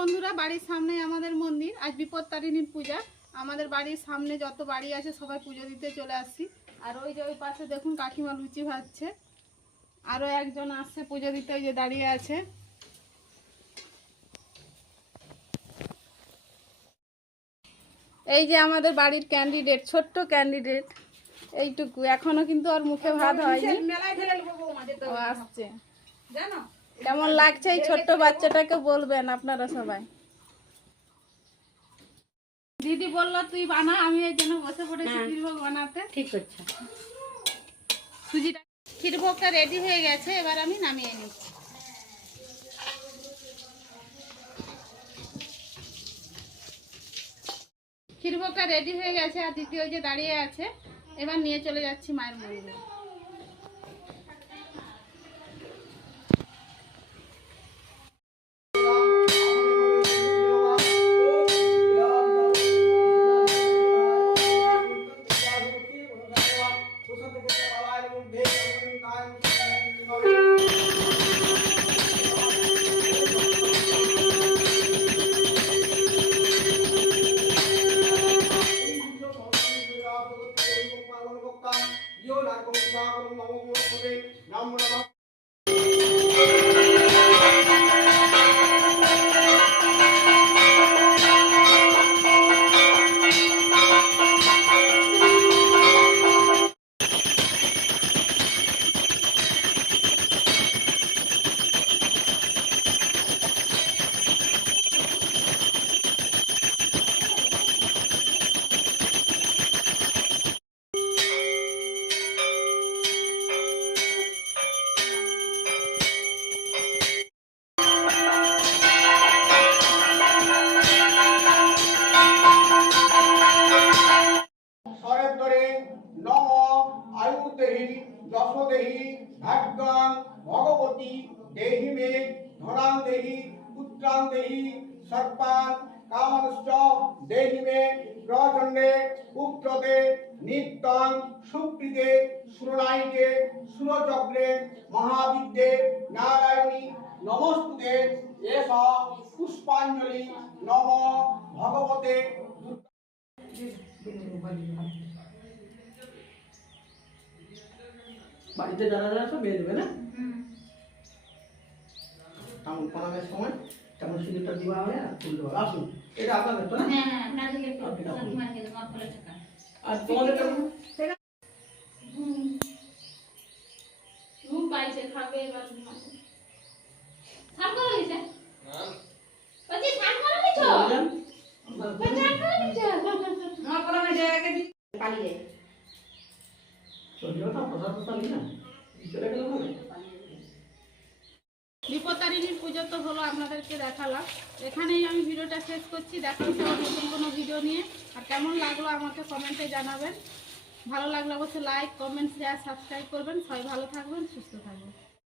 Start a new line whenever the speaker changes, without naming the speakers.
বন্ধুরা বাড়ির সামনে আমাদের মন্দির আজ বিপদ তারিণীর পূজা। আমাদের বাড়ির সামনে যত বাড়ি আছে সবাই পুজো দিতে চলে আসছি। আর ওই যে ওই পাশে দেখুন কাকিমা লুচি ভাজছে। আরও একজন আসছে পুজো দিতে ওই যে দাঁড়িয়ে আছে। এই যে আমাদের বাড়ির ক্যান্ডিডেট ছোট্ট ক্যান্ডিডেট এইটুকু। এখনও কিন্তু আর মুখে ভাত হয়নি। আসছে। কেমন লাগছে এই ছোট্ট বাচ্চাটাকে বলবেন আপনারা সবাই? দিদি বলল তুই বানা আমি এই জন্য বসে পড়েছি ক্ষীরভোগ বানাতে।
ঠিক করছে
সুজিটা ক্ষীরভোগটা রেডি হয়ে গেছে এবার আমি নামিয়ে নিচ্ছি। ক্ষীরভোগটা রেডি হয়ে গেছে আর দ্বিতীয় যে দাঁড়িয়ে আছে এবার নিয়ে চলে যাচ্ছি মায়ের মন্দিরে।
নমঃ স্বরের আয়ুর্দেহি যশোদেহি ভাগ্যাং ভগবতী দেহি মে ধরাং দেহি পুত্রাং দেহি সর্পান কামনশ্চ দেহি মে প্রচণ্ডে পুত্রতে নিত্যং সুকৃতে সুরনায়িকে সুরচক্রে মহাবিদ্যে নারায়ণী নমস্তুতে এস পুষ্পাঞ্জলি নম ভগবতে
বাড়িতে যারা যারা সব বেয়ে দেবে না তেমন প্রণামের সময় তেমন সিঁদুরটা দেওয়া হবে আর ফুল দেওয়া আসুন এটা আপনাদের তো না? আর তোমাদের কেমন?
ঘুম পাইছে খাবে এবার ঘুমাবে
চলিও
বিপত্তারিণীর পুজো তো হলো আপনাদেরকে দেখালাম। এখানেই আমি ভিডিওটা শেষ করছি। দেখার নতুন কোনো ভিডিও নিয়ে। আর কেমন লাগল আমাকে কমেন্টে জানাবেন। ভালো লাগলে অবশ্যই লাইক কমেন্ট শেয়ার সাবস্ক্রাইব করবেন। সবাই ভালো থাকবেন, সুস্থ থাকবেন।